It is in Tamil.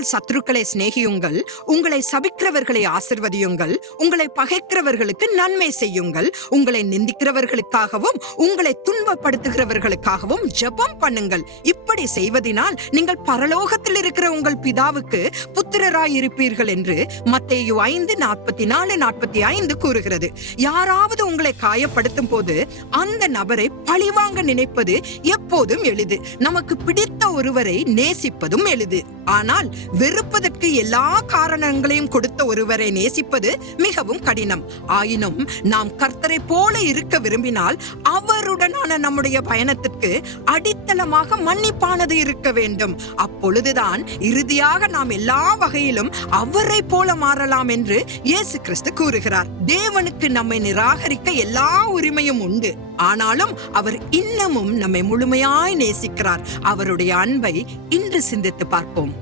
உங்கள் சத்துருக்களை சிநேகியுங்கள் உங்களை சபிக்கிறவர்களை ஆசிர்வதியுங்கள் உங்களை பகைக்கிறவர்களுக்கு நன்மை செய்யுங்கள் உங்களை நிந்திக்கிறவர்களுக்காகவும் உங்களை துன்பப்படுத்துகிறவர்களுக்காகவும் ஜெபம் பண்ணுங்கள். இப்படி செய்வதனால் நீங்கள் பரலோகத்தில் இருக்கிற உங்கள் பிதாவுக்கு புத்திரராய் இருப்பீர்கள் என்று மத்தேயு ஐந்து நாற்பத்தி நாலு நாற்பத்தி ஐந்து கூறுகிறது. யாராவது உங்களை காயப்படுத்தும் போது அந்த நபரை பழிவாங்க நினைப்பது எப்போதும் எளிது. நமக்கு பிடித்த ஒருவரை நேசிப்பதும் எளிது. ஆனால் வெறுப்பதற்கு எல்லா காரணங்களையும் கொடுத்த ஒருவரை நேசிப்பது மிகவும் கடினம். ஆயினும் நாம் கர்த்தரை போல இருக்க விரும்பினால் அவருடனான நம்முடைய பயணத்திற்கு அடித்தளமாக மன்னிப்பானது இருக்க வேண்டும். அப்பொழுதுதான் இறுதியாக நாம் எல்லா வகையிலும் அவரை போல மாறலாம் என்று இயேசு கிறிஸ்து கூறுகிறார். தேவனுக்கு நம்மை நிராகரிக்க எல்லா உரிமையும் உண்டு. ஆனாலும் அவர் இன்னமும் நம்மை முழுமையாய் நேசிக்கிறார். அவருடைய அன்பை இன்று சிந்தித்து பார்ப்போம்.